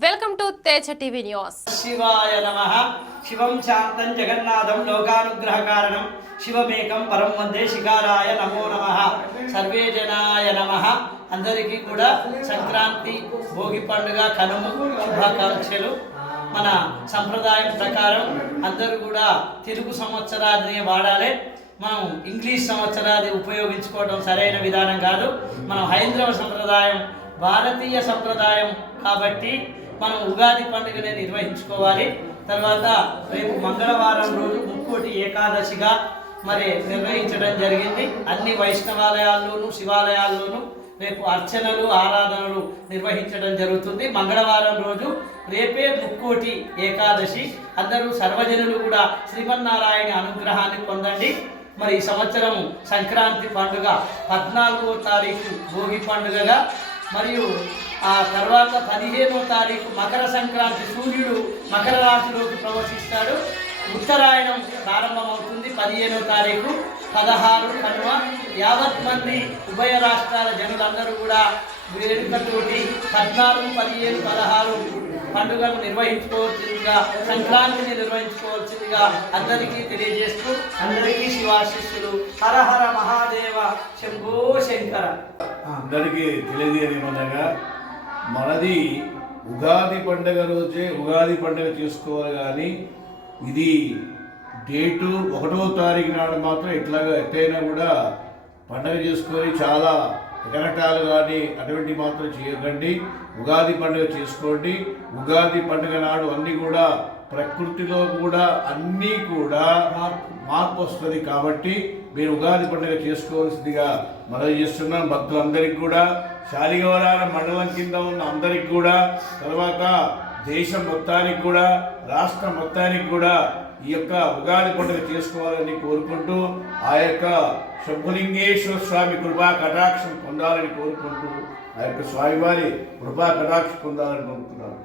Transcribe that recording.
Teja TV news. శివాయ నమ. శివం శాంతం జగన్నాథం లోకానుగ్రహ కారణం. శివమేకం పరం వందే శిఖారాయ నమో నమ. సర్వే జనాయ నమ. అందరికీ కూడా సంక్రాంతి భోగి పండుగ కనుము శుభాకాంక్షలు. మన సంప్రదాయం ప్రకారం అందరూ కూడా తెలుగు సంవత్సరాన్ని వాడాలి. మనం ఇంగ్లీష్ సంవత్సరాది ఉపయోగించుకోవడం సరైన విధానం కాదు. మనం హైందవ సంప్రదాయం భారతీయ సంప్రదాయం కాబట్టి మనం ఉగాది పండుగనే నిర్వహించుకోవాలి. తర్వాత రేపు మంగళవారం రోజు ముక్కోటి ఏకాదశిగా మరి నిర్వహించడం జరిగింది. అన్ని వైష్ణవాలయాల్లోనూ శివాలయాల్లోనూ రేపు అర్చనలు ఆరాధనలు నిర్వహించడం జరుగుతుంది. మంగళవారం రోజు రేపే ముక్కోటి ఏకాదశి. అందరూ సర్వజనులు కూడా శ్రీమన్నారాయణ అనుగ్రహాన్ని పొందండి. మరి ఈ సంవత్సరం సంక్రాంతి పండుగ పద్నాలుగో తారీఖు భోగి పండుగగా మరియు ఆ తర్వాత పదిహేనో తారీఖు మకర సంక్రాంతి సూర్యుడు మకర రాశిలోకి ప్రవేశిస్తాడు. ఉత్తరాయణం ప్రారంభమవుతుంది పదిహేనో తారీఖు. పదహారు కనుమ యావత్ మంది ఉభయ రాష్ట్రాల జనులందరూ కూడా వేడుకతోటి పద్నాలుగు పదిహేను పదహారు పండుగను నిర్వహించుకోవాల్సిందిగా సంక్రాంతిని నిర్వహించుకోవాల్సిందిగా అందరికీ తెలియజేస్తూ అందరికీ శివాశిష్యులు హర హర మహాదేవ శంభో శంకర. అందరికీ తెలియజేయమనగా మనది ఉగాది పండుగ రోజే ఉగాది పండుగ చేసుకోవాలి కానీ ఇది డేటు ఒకటో తారీఖు నాడు మాత్రం ఎట్లాగా ఎట్టయినా కూడా పండుగ చేసుకొని చాలా ఎగరటాలు కానీ అటువంటి మాత్రం చేయకండి. ఉగాది పండుగ చేసుకోండి. ఉగాది పండుగ నాడు అన్నీ కూడా ప్రకృతిలో కూడా అన్నీ కూడా మార్పు వస్తుంది కాబట్టి మీరు ఉగాది పండుగ చేసుకోవాల్సిందిగా మనం చేస్తున్నాం. భక్తులందరికీ కూడా శాలిగవరాల మండలం కింద ఉన్న అందరికి కూడా తర్వాత దేశం మొత్తానికి కూడా రాష్ట్రం మొత్తానికి కూడా ఈ యొక్క ఉగాది పండుగ చేసుకోవాలని కోరుకుంటూ ఆ యొక్క శంభులింగేశ్వర స్వామి కృపా కటాక్షం పొందాలని కోరుకుంటూ ఆ యొక్క స్వామివారి కృపా కటాక్షం పొందాలని కోరుకుంటున్నాను